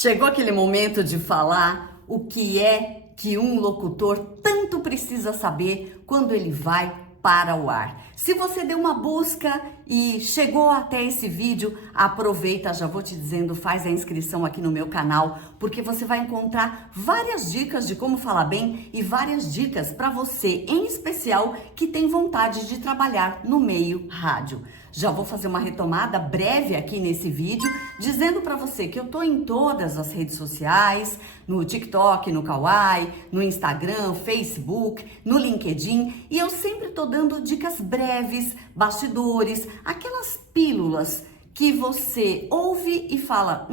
Chegou aquele momento de falar o que é que um locutor tanto precisa saber quando ele vai para o ar. Se você deu uma busca e chegou até esse vídeo, aproveita, já vou te dizendo, faz a inscrição aqui no meu canal, porque você vai encontrar várias dicas de como falar bem e várias dicas para você, em especial, que tem vontade de trabalhar no meio rádio. Já vou fazer uma retomada breve aqui nesse vídeo, dizendo para você que eu tô em todas as redes sociais, no TikTok, no Kawaii, no Instagram, Facebook, no LinkedIn, e eu sempre tô dando dicas breves, bastidores, aquelas pílulas que você ouve e fala,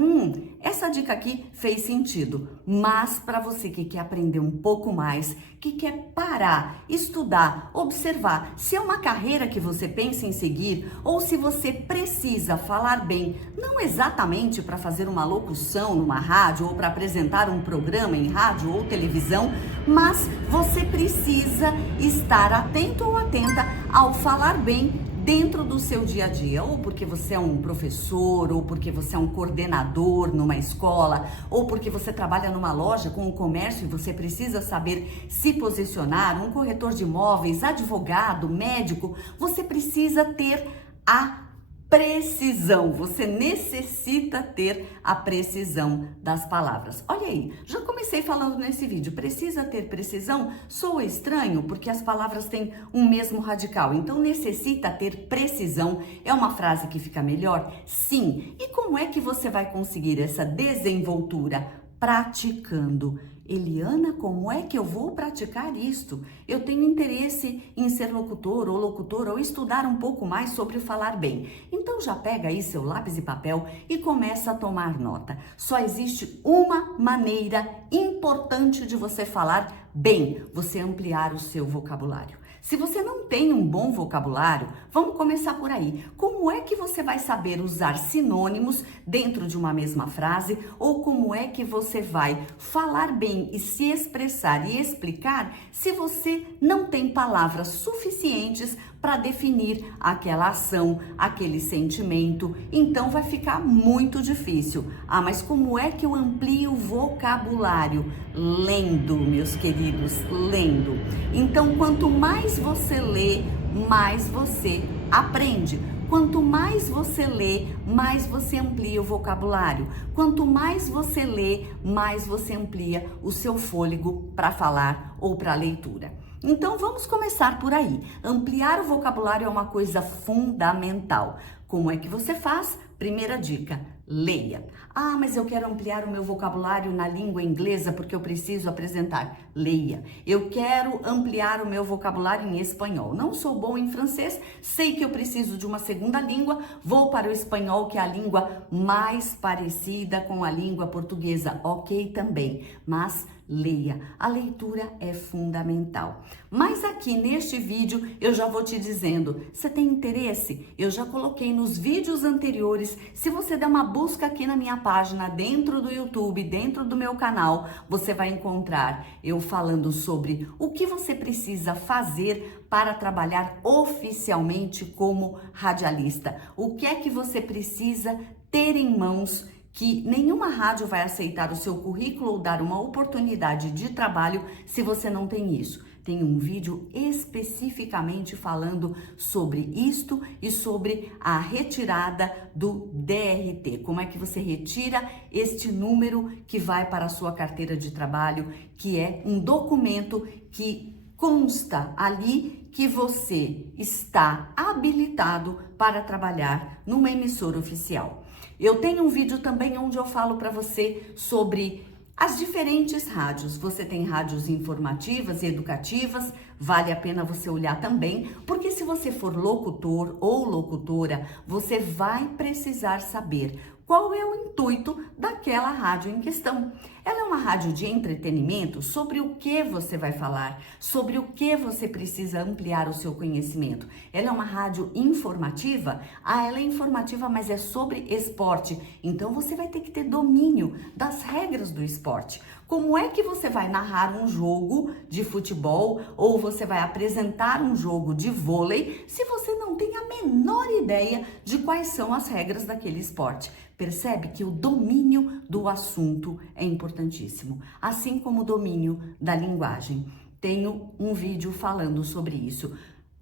essa dica aqui fez sentido, mas para você que quer aprender um pouco mais, que quer parar, estudar, observar se é uma carreira que você pensa em seguir ou se você precisa falar bem, não exatamente para fazer uma locução numa rádio ou para apresentar um programa em rádio ou televisão, mas você precisa estar atento ou atenta ao falar bem dentro do seu dia a dia, ou porque você é um professor, ou porque você é um coordenador numa escola, ou porque você trabalha numa loja com um comércio e você precisa saber se posicionar, um corretor de imóveis, advogado, médico, você precisa ter a precisão, você necessita ter a precisão das palavras. Olha aí, já comecei falando nesse vídeo, precisa ter precisão? Soa estranho porque as palavras têm um mesmo radical, então necessita ter precisão. É uma frase que fica melhor? Sim. E como é que você vai conseguir essa desenvoltura? Praticando. Eliana, como é que eu vou praticar isto? Eu tenho interesse em ser locutor ou locutora ou estudar um pouco mais sobre o falar bem. Então já pega aí seu lápis e papel e começa a tomar nota. Só existe uma maneira importante de você falar bem, você ampliar o seu vocabulário. Se você não tem um bom vocabulário, vamos começar por aí. Como é que você vai saber usar sinônimos dentro de uma mesma frase? Ou como é que você vai falar bem e se expressar e explicar se você não tem palavras suficientes para definir aquela ação, aquele sentimento? Então vai ficar muito difícil. Ah, mas como é que eu amplio o vocabulário? Lendo, meus queridos, lendo. Então, quanto mais você lê, mais você aprende. Quanto mais você lê, mais você amplia o vocabulário. Quanto mais você lê, mais você amplia o seu fôlego para falar ou para leitura. Então vamos começar por aí. Ampliar o vocabulário é uma coisa fundamental. Como é que você faz? Primeira dica, leia. Ah, mas eu quero ampliar o meu vocabulário na língua inglesa porque eu preciso apresentar. Leia. Eu quero ampliar o meu vocabulário em espanhol. Não sou bom em francês, sei que eu preciso de uma segunda língua, vou para o espanhol, que é a língua mais parecida com a língua portuguesa. Ok também, mas leia. A leitura é fundamental. Mas aqui neste vídeo eu já vou te dizendo, você tem interesse? Eu já coloquei nos vídeos anteriores, se você der uma busca aqui na minha página, dentro do YouTube, dentro do meu canal, você vai encontrar eu falando sobre o que você precisa fazer para trabalhar oficialmente como radialista. O que é que você precisa ter em mãos que nenhuma rádio vai aceitar o seu currículo ou dar uma oportunidade de trabalho se você não tem isso. Tem um vídeo especificamente falando sobre isto e sobre a retirada do DRT. Como é que você retira este número que vai para a sua carteira de trabalho, que é um documento que consta ali que você está habilitado para trabalhar numa emissora oficial. Eu tenho um vídeo também onde eu falo para você sobre as diferentes rádios. Você tem rádios informativas e educativas, vale a pena você olhar também, porque se você for locutor ou locutora, você vai precisar saber qual é o intuito daquela rádio em questão. Ela é uma rádio de entretenimento. Sobre o que você vai falar, sobre o que você precisa ampliar o seu conhecimento. Ela é uma rádio informativa? Ah, ela é informativa, mas é sobre esporte. Então você vai ter que ter domínio das regras do esporte. Como é que você vai narrar um jogo de futebol ou você vai apresentar um jogo de vôlei se você não tem a menor ideia de quais são as regras daquele esporte. Percebe que o domínio do assunto é importantíssimo, assim como o domínio da linguagem. Tenho um vídeo falando sobre isso,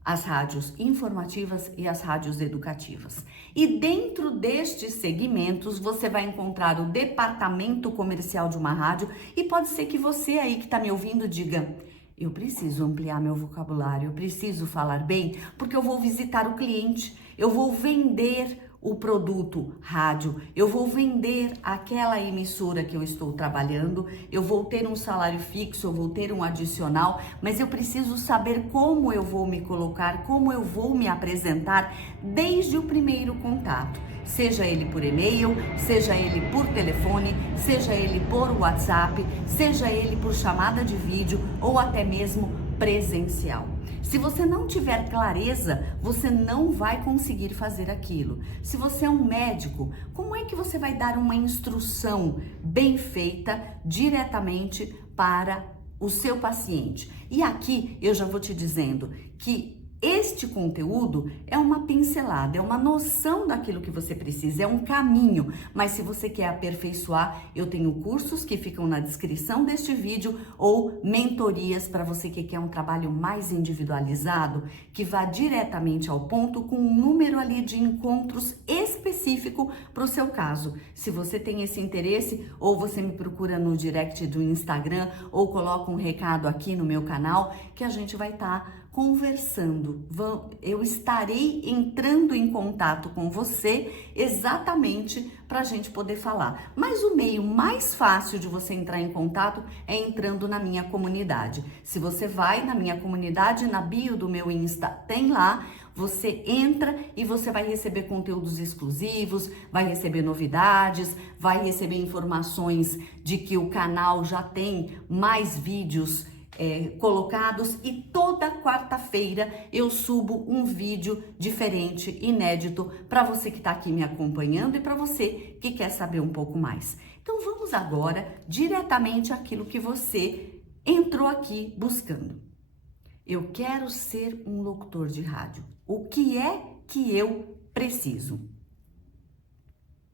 as rádios informativas e as rádios educativas. E dentro destes segmentos você vai encontrar o departamento comercial de uma rádio e pode ser que você aí que está me ouvindo diga: eu preciso ampliar meu vocabulário, eu preciso falar bem, porque eu vou visitar o cliente, eu vou vender o produto rádio, eu vou vender aquela emissora que eu estou trabalhando, eu vou ter um salário fixo, eu vou ter um adicional, mas eu preciso saber como eu vou me colocar, como eu vou me apresentar desde o primeiro contato. Seja ele por e-mail, seja ele por telefone, seja ele por WhatsApp, seja ele por chamada de vídeo ou até mesmo presencial. Se você não tiver clareza, você não vai conseguir fazer aquilo. Se você é um médico, como é que você vai dar uma instrução bem feita diretamente para o seu paciente? E aqui eu já vou te dizendo que este conteúdo é uma pincelada, é uma noção daquilo que você precisa, é um caminho. Mas se você quer aperfeiçoar, eu tenho cursos que ficam na descrição deste vídeo ou mentorias para você que quer um trabalho mais individualizado, que vá diretamente ao ponto com um número ali de encontros específico para o seu caso. Se você tem esse interesse, ou você me procura no direct do Instagram ou coloca um recado aqui no meu canal que a gente vai estar conversando. Eu estarei entrando em contato com você exatamente para a gente poder falar. Mas o meio mais fácil de você entrar em contato é entrando na minha comunidade. Se você vai na minha comunidade, na bio do meu Insta, tem lá. Você entra e você vai receber conteúdos exclusivos, vai receber novidades, vai receber informações de que o canal já tem mais vídeos colocados, e toda quarta-feira eu subo um vídeo diferente, inédito, para você que está aqui me acompanhando e para você que quer saber um pouco mais. Então vamos agora diretamente àquilo que você entrou aqui buscando. Eu quero ser um locutor de rádio. O que é que eu preciso?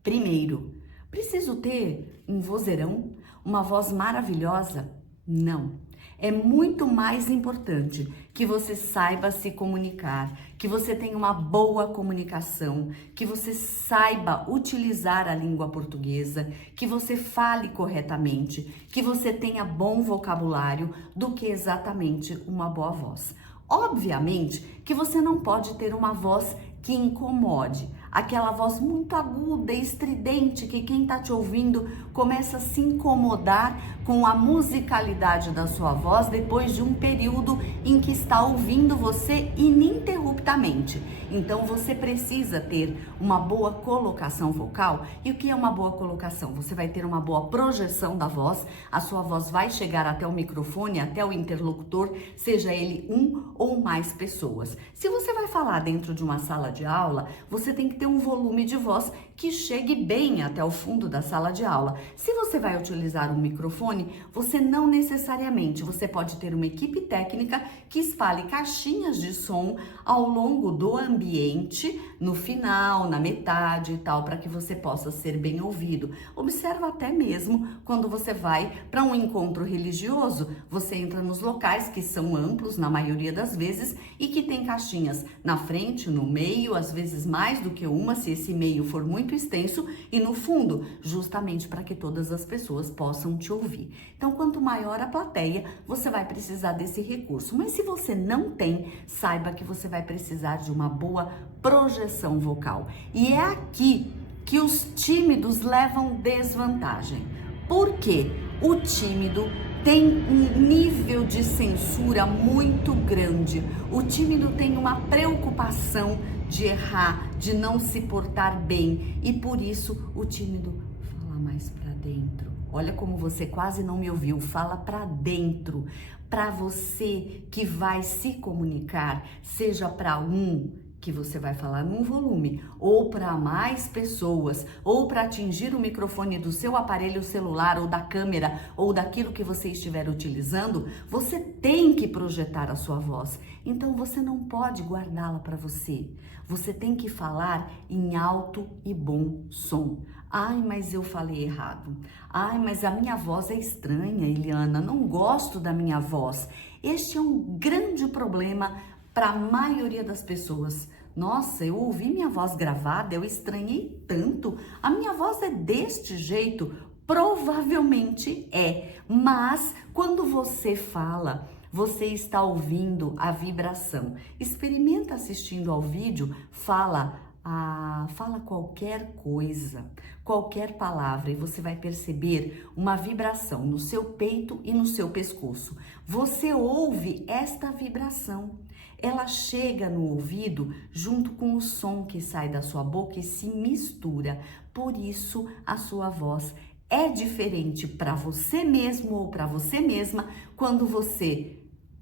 Primeiro, preciso ter um vozeirão, uma voz maravilhosa? Não. É muito mais importante que você saiba se comunicar, que você tenha uma boa comunicação, que você saiba utilizar a língua portuguesa, que você fale corretamente, que você tenha bom vocabulário, do que exatamente uma boa voz. Obviamente que você não pode ter uma voz que incomode, aquela voz muito aguda, estridente, que quem está te ouvindo começa a se incomodar com a musicalidade da sua voz depois de um período em que está ouvindo você ininterruptamente. Então você precisa ter uma boa colocação vocal. E o que é uma boa colocação? Você vai ter uma boa projeção da voz, a sua voz vai chegar até o microfone, até o interlocutor, seja ele um ou mais pessoas. Se você vai falar dentro de uma sala de aula, você tem que ter um volume de voz que chegue bem até o fundo da sala de aula. Se você vai utilizar um microfone, você não necessariamente, você pode ter uma equipe técnica que espalhe caixinhas de som ao longo do ambiente, no final, na metade e tal, para que você possa ser bem ouvido. Observa até mesmo quando você vai para um encontro religioso, você entra nos locais que são amplos na maioria das vezes e que tem caixinhas na frente, no meio, às vezes mais do que uma, se esse meio for muito extenso, e no fundo, justamente para que todas as pessoas possam te ouvir. Então, quanto maior a plateia, você vai precisar desse recurso. Mas se você não tem, saiba que você vai precisar de uma boa projeção vocal. E é aqui que os tímidos levam desvantagem. Por quê? O tímido tem um nível de censura muito grande. O tímido tem uma preocupação de errar, de não se portar bem, e por isso o tímido fala mais para dentro. Olha como você quase não me ouviu, fala para dentro. Para você que vai se comunicar, seja para 1, que você vai falar num volume, ou para mais pessoas, ou para atingir o microfone do seu aparelho celular, ou da câmera, ou daquilo que você estiver utilizando, você tem que projetar a sua voz. Então você não pode guardá-la para você. Você tem que falar em alto e bom som. Ai, mas eu falei errado. Ai, mas a minha voz é estranha, Eliana, não gosto da minha voz. Este é um grande problema para a maioria das pessoas. Nossa, eu ouvi minha voz gravada, eu estranhei tanto. A minha voz é deste jeito. Provavelmente é, mas quando você fala, você está ouvindo a vibração. Experimenta assistindo ao vídeo, fala qualquer coisa, qualquer palavra, e você vai perceber uma vibração no seu peito e no seu pescoço. Você ouve esta vibração. Ela chega no ouvido junto com o som que sai da sua boca e se mistura. Por isso, a sua voz é diferente para você mesmo ou para você mesma quando você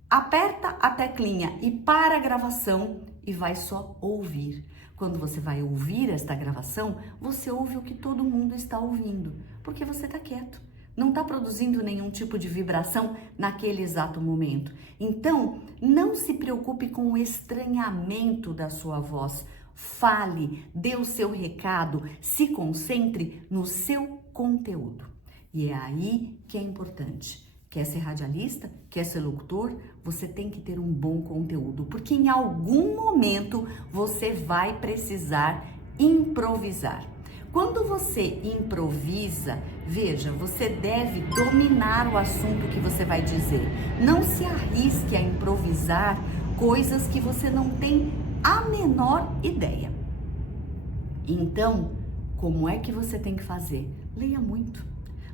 aperta a teclinha e para a gravação e vai só ouvir. Quando você vai ouvir esta gravação, você ouve o que todo mundo está ouvindo, porque você está quieto. Não está produzindo nenhum tipo de vibração naquele exato momento. Então, não se preocupe com o estranhamento da sua voz. Fale, dê o seu recado, se concentre no seu conteúdo. E é aí que é importante. Quer ser radialista? Quer ser locutor? Você tem que ter um bom conteúdo, porque em algum momento você vai precisar improvisar. Quando você improvisa, veja, você deve dominar o assunto que você vai dizer. Não se arrisque a improvisar coisas que você não tem a menor ideia. Então, como é que você tem que fazer? Leia muito.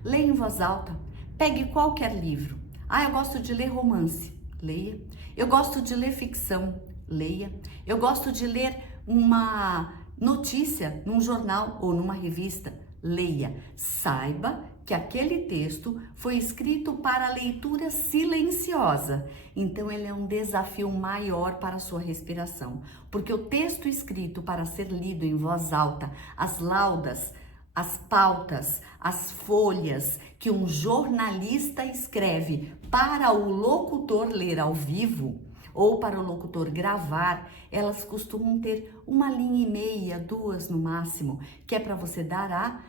Leia em voz alta. Pegue qualquer livro. Eu gosto de ler romance. Leia. Eu gosto de ler ficção. Leia. Eu gosto de ler uma notícia num jornal ou numa revista. Leia. Saiba que aquele texto foi escrito para leitura silenciosa. Então, ele é um desafio maior para a sua respiração. Porque o texto escrito para ser lido em voz alta, as laudas, as pautas, as folhas que um jornalista escreve para o locutor ler ao vivo ou para o locutor gravar, elas costumam ter 1,5 linha, 2 no máximo, que é para você dar a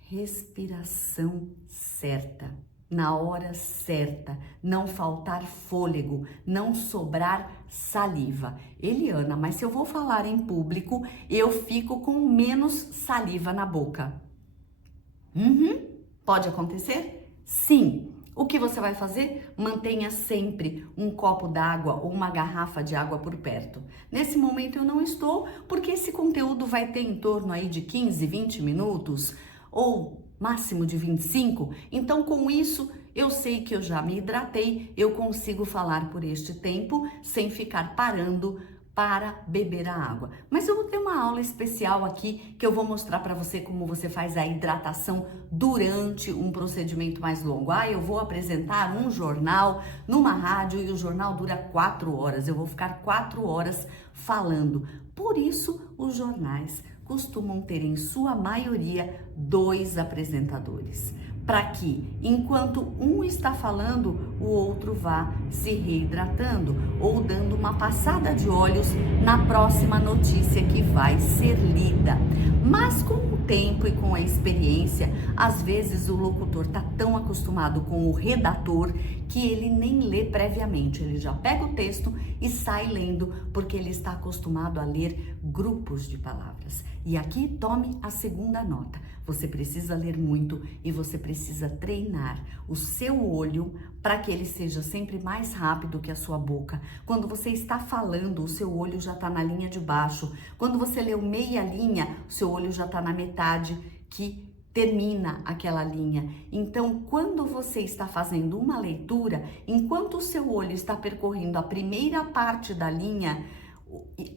respiração certa, na hora certa, não faltar fôlego, não sobrar saliva. Eliana, mas se eu vou falar em público, eu fico com menos saliva na boca. Pode acontecer? Sim. O que você vai fazer? Mantenha sempre um copo d'água ou uma garrafa de água por perto. Nesse momento eu não estou, porque esse conteúdo vai ter em torno aí de 15, 20 minutos ou máximo de 25. Então, com isso, eu sei que eu já me hidratei, eu consigo falar por este tempo sem ficar parando para beber a água. Mas eu vou ter uma aula especial aqui que eu vou mostrar para você como você faz a hidratação durante um procedimento mais longo. Eu vou apresentar um jornal numa rádio e o jornal dura 4 horas. Eu vou ficar 4 horas falando. Por isso, os jornais costumam ter, em sua maioria, 2 apresentadores, para que, enquanto um está falando, o outro vá se reidratando ou dando uma passada de olhos na próxima notícia que vai ser lida. Mas com o tempo e com a experiência, às vezes o locutor está tão acostumado com o redator que ele nem lê previamente, ele já pega o texto e sai lendo, porque ele está acostumado a ler grupos de palavras. E aqui tome a segunda nota. Você precisa ler muito e você precisa treinar o seu olho para que ele seja sempre mais rápido que a sua boca. Quando você está falando, o seu olho já está na linha de baixo. Quando você leu meia linha, o seu olho já está na metade que termina aquela linha. Então, quando você está fazendo uma leitura, enquanto o seu olho está percorrendo a primeira parte da linha,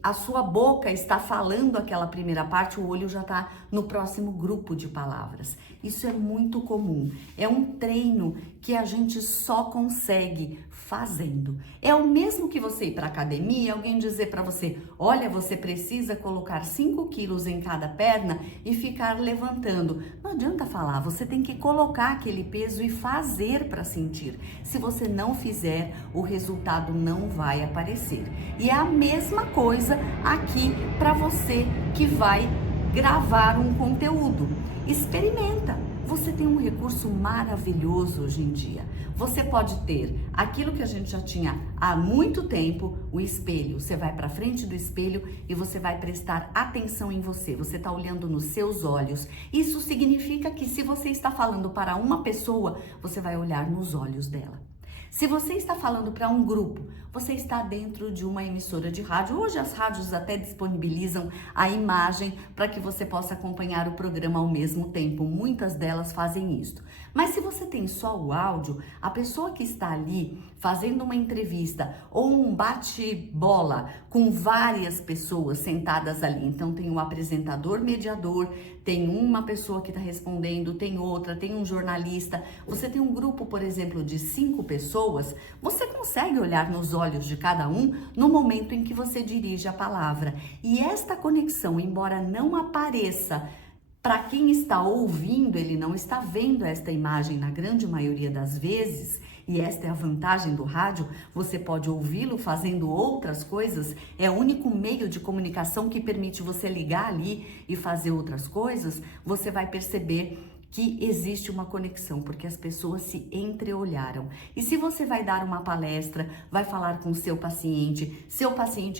a sua boca está falando aquela primeira parte, o olho já está no próximo grupo de palavras. Isso é muito comum. É um treino que a gente só consegue fazendo. É o mesmo que você ir para academia e alguém dizer para você: olha, você precisa colocar 5 quilos em cada perna e ficar levantando. Não adianta falar, você tem que colocar aquele peso e fazer para sentir. Se você não fizer, o resultado não vai aparecer. E é a mesma coisa aqui para você que vai gravar um conteúdo. Experimenta. Você tem um recurso maravilhoso hoje em dia. Você pode ter aquilo que a gente já tinha há muito tempo, o espelho. Você vai para frente do espelho e você vai prestar atenção em você. Você está olhando nos seus olhos. Isso significa que se você está falando para uma pessoa, você vai olhar nos olhos dela. Se você está falando para um grupo, você está dentro de uma emissora de rádio. Hoje as rádios até disponibilizam a imagem para que você possa acompanhar o programa ao mesmo tempo. Muitas delas fazem isso. Mas se você tem só o áudio, a pessoa que está ali fazendo uma entrevista ou um bate-bola com várias pessoas sentadas ali. Então tem um apresentador mediador, tem uma pessoa que está respondendo, tem outra, tem um jornalista. Você tem um grupo, por exemplo, de 5 pessoas, você consegue olhar nos olhos de cada um no momento em que você dirige a palavra. E esta conexão, embora não apareça para quem está ouvindo, ele não está vendo esta imagem na grande maioria das vezes, e esta é a vantagem do rádio, você pode ouvi-lo fazendo outras coisas, é o único meio de comunicação que permite você ligar ali e fazer outras coisas. Você vai perceber que existe uma conexão, porque as pessoas se entreolharam. E se você vai dar uma palestra, vai falar com seu paciente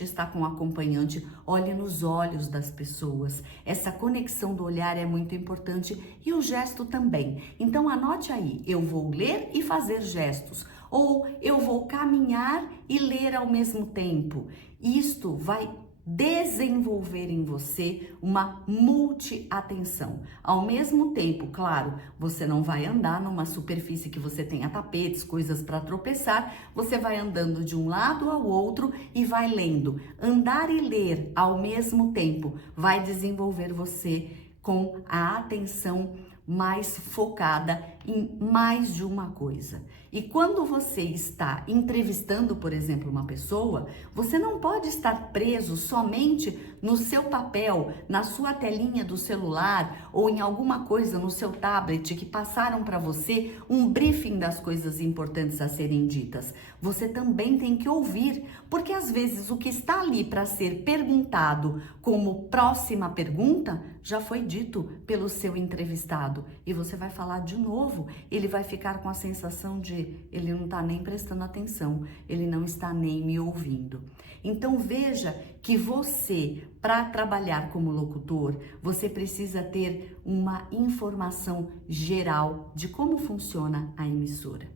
está com um acompanhante, olhe nos olhos das pessoas. Essa conexão do olhar é muito importante e o gesto também. Então anote aí, eu vou ler e fazer gestos, ou eu vou caminhar e ler ao mesmo tempo. Isto vai desenvolver em você uma multi-atenção. Ao mesmo tempo, claro, você não vai andar numa superfície que você tenha tapetes, coisas para tropeçar, você vai andando de um lado ao outro e vai lendo. Andar e ler ao mesmo tempo vai desenvolver você com a atenção mais focada em mais de uma coisa. E quando você está entrevistando, por exemplo, uma pessoa, você não pode estar preso somente no seu papel, na sua telinha do celular ou em alguma coisa no seu tablet que passaram para você um briefing das coisas importantes a serem ditas. Você também tem que ouvir, porque às vezes o que está ali para ser perguntado como próxima pergunta já foi dito pelo seu entrevistado e você vai falar de novo. Ele vai ficar com a sensação de ele não está nem prestando atenção, ele não está nem me ouvindo. Então veja que você, para trabalhar como locutor, você precisa ter uma informação geral de como funciona a emissora.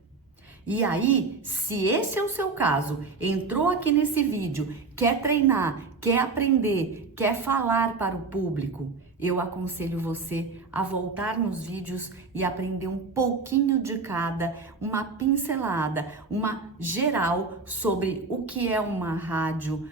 E aí, se esse é o seu caso, entrou aqui nesse vídeo, quer treinar, quer aprender, quer falar para o público, eu aconselho você a voltar nos vídeos e aprender um pouquinho de cada, uma pincelada, uma geral sobre o que é uma rádio,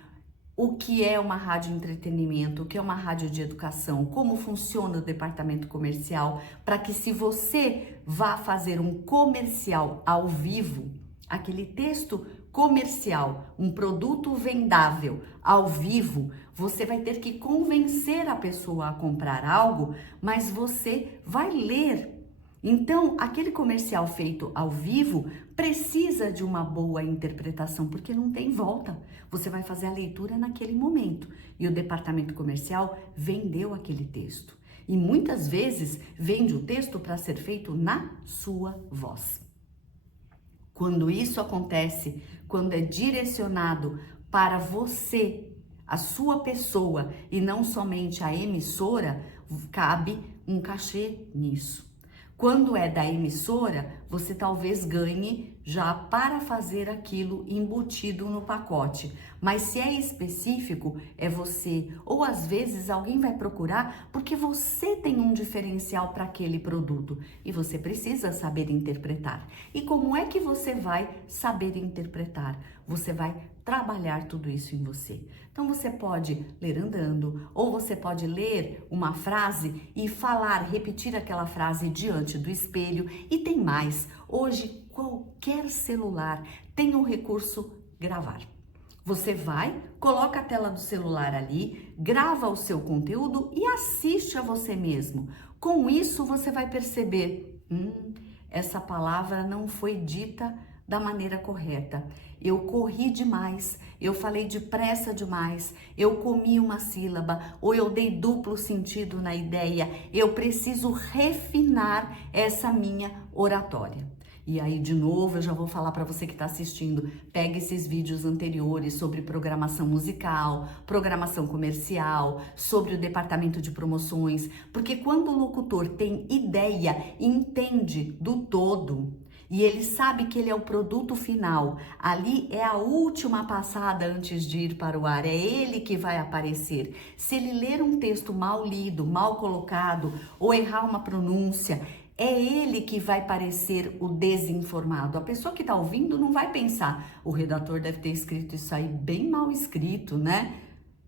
o que é uma rádio entretenimento, o que é uma rádio de educação, como funciona o departamento comercial, para que se você vá fazer um comercial ao vivo, aquele texto comercial, um produto vendável ao vivo, você vai ter que convencer a pessoa a comprar algo, mas você vai ler. Então, aquele comercial feito ao vivo precisa de uma boa interpretação, porque não tem volta. Você vai fazer a leitura naquele momento e o departamento comercial vendeu aquele texto. E muitas vezes vende o texto para ser feito na sua voz. Quando isso acontece, quando é direcionado para você, a sua pessoa e não somente a emissora, cabe um cachê nisso. Quando é da emissora, você talvez ganhe já para fazer aquilo embutido no pacote. Mas se é específico, é você. Ou às vezes alguém vai procurar porque você tem um diferencial para aquele produto e você precisa saber interpretar. E como é que você vai saber interpretar? Você vai trabalhar tudo isso em você. Então você pode ler andando, ou você pode ler uma frase e falar, repetir aquela frase diante do espelho. E tem mais, hoje qualquer celular tem o recurso gravar. Você vai, coloca a tela do celular ali, grava o seu conteúdo e assiste a você mesmo. Com isso você vai perceber, essa palavra não foi dita da maneira correta. Eu corri demais, eu falei depressa demais, eu comi uma sílaba ou eu dei duplo sentido na ideia. Eu preciso refinar essa minha oratória. E aí, de novo, eu já vou falar para você que está assistindo, pegue esses vídeos anteriores sobre programação musical, programação comercial, sobre o departamento de promoções, porque quando o locutor tem ideia e entende do todo, e ele sabe que ele é o produto final, ali é a última passada antes de ir para o ar, é ele que vai aparecer. Se ele ler um texto mal lido, mal colocado ou errar uma pronúncia, é ele que vai parecer o desinformado. A pessoa que está ouvindo não vai pensar, o redator deve ter escrito isso aí bem mal escrito, né?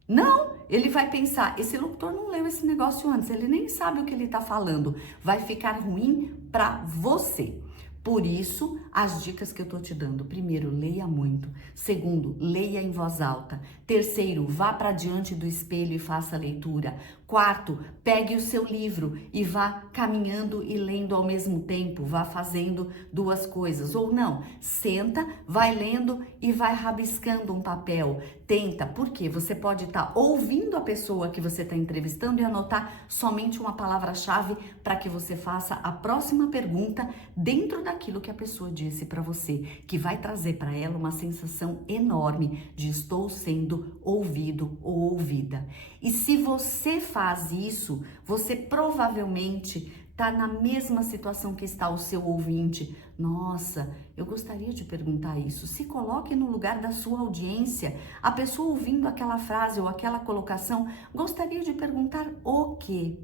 Não, ele vai pensar, esse locutor não leu esse negócio antes, ele nem sabe o que ele está falando. Vai ficar ruim para você. Por isso, as dicas que eu tô te dando: primeiro, leia muito. Segundo, leia em voz alta. Terceiro, vá para diante do espelho e faça a leitura. Quarto, pegue o seu livro e vá caminhando e lendo ao mesmo tempo. Vá fazendo duas coisas. Ou não, senta, vai lendo e vai rabiscando um papel. Tenta, porque você pode estar ouvindo a pessoa que você está entrevistando e anotar somente uma palavra-chave para que você faça a próxima pergunta dentro daquilo que a pessoa disse para você, que vai trazer para ela uma sensação enorme de estou sendo ouvido ou ouvida. E se você faz isso, você provavelmente está na mesma situação que está o seu ouvinte. Nossa, eu gostaria de perguntar isso. Se coloque no lugar da sua audiência. A pessoa ouvindo aquela frase ou aquela colocação gostaria de perguntar o quê?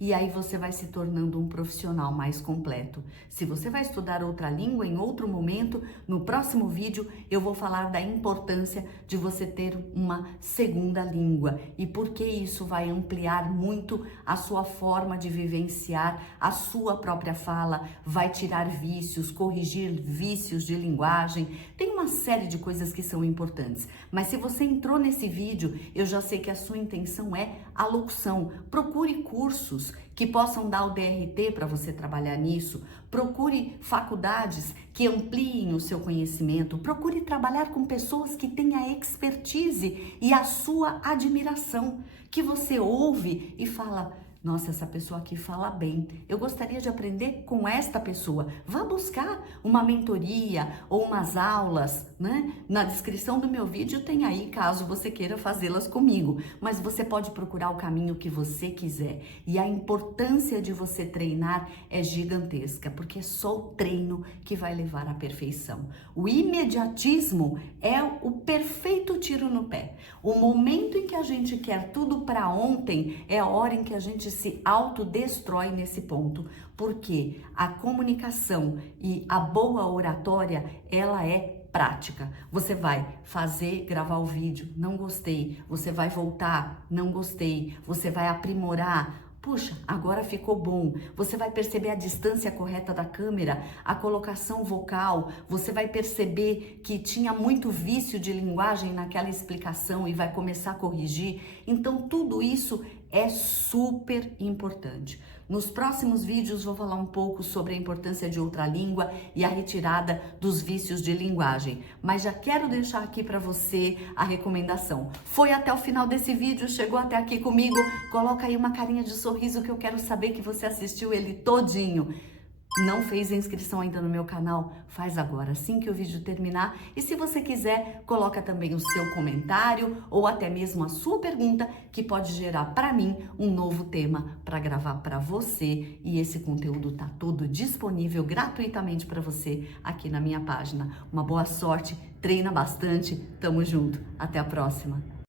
E aí você vai se tornando um profissional mais completo. Se você vai estudar outra língua em outro momento, no próximo vídeo eu vou falar da importância de você ter uma segunda língua e por que isso vai ampliar muito a sua forma de vivenciar a sua própria fala, vai tirar vícios, corrigir vícios de linguagem. Tem uma série de coisas que são importantes. Mas se você entrou nesse vídeo, eu já sei que a sua intenção é a locução. Procure cursos que possam dar o DRT para você trabalhar nisso. Procure faculdades que ampliem o seu conhecimento. Procure trabalhar com pessoas que têm a expertise e a sua admiração, que você ouve e fala: nossa, essa pessoa aqui fala bem. Eu gostaria de aprender com esta pessoa. Vá buscar uma mentoria ou umas aulas, né? Na descrição do meu vídeo tem aí, caso você queira fazê-las comigo. Mas você pode procurar o caminho que você quiser. E a importância de você treinar é gigantesca, porque é só o treino que vai levar à perfeição. O imediatismo é o perfeito tiro no pé. O momento em que a gente quer tudo para ontem é a hora em que a gente se autodestrói nesse ponto, porque a comunicação e a boa oratória, ela é prática. Você vai fazer, gravar o vídeo, não gostei, você vai voltar, não gostei, você vai aprimorar. Puxa, agora ficou bom. Você vai perceber a distância correta da câmera, a colocação vocal, você vai perceber que tinha muito vício de linguagem naquela explicação e vai começar a corrigir. Então, tudo isso é super importante. Nos próximos vídeos vou falar um pouco sobre a importância de outra língua e a retirada dos vícios de linguagem. Mas já quero deixar aqui para você a recomendação. Foi até o final desse vídeo, chegou até aqui comigo, coloca aí uma carinha de sorriso que eu quero saber que você assistiu ele todinho. Não fez a inscrição ainda no meu canal? Faz agora, assim que o vídeo terminar. E se você quiser, coloca também o seu comentário ou até mesmo a sua pergunta, que pode gerar para mim um novo tema para gravar para você. E esse conteúdo tá todo disponível gratuitamente para você aqui na minha página. Uma boa sorte, treina bastante, tamo junto. Até a próxima.